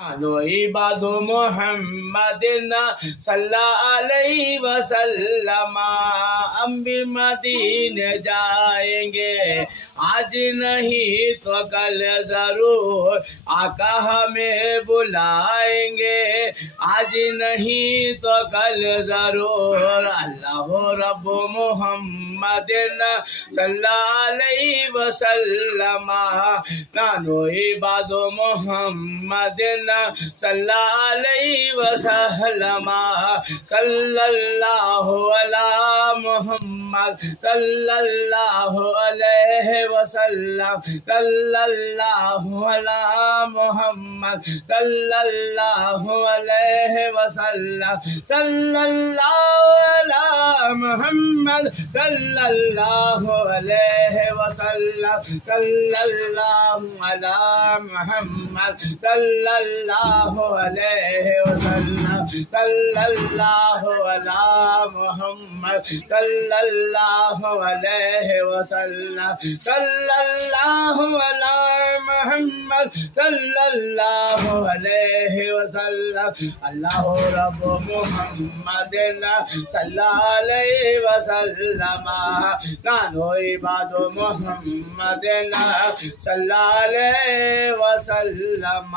نو عباد محمد صلی علیہ وسلم، ہم بھی مدینے جائیں گے، آج نہیں تو کل ضرور آقا ہمیں بلائیں گے، آج نہیں تو کل ضرور۔ اللہ رب محمد صلی علیہ وسلم، نانو عباد محمد صلی علیہ وسلم، صلی اللہ علی محمد صلی اللہ علیہ وسلم، صلی اللہ علی محمد صلی اللہ علیہ وسلم، صلی اللہ علی محمد صلی اللہ علیہ وسلم، صلی اللہ علی محمد صلی اللہ علیہ وسلم، صلی اللہ علی محمد صلی اللہ علیہ وسلم، صلی اللہ علی محمد صلی اللہ علیہ وسلم۔ اللہ رب محمد صلی علیہ وسلم، نانو عباد محمد صلی علیہ وسلم۔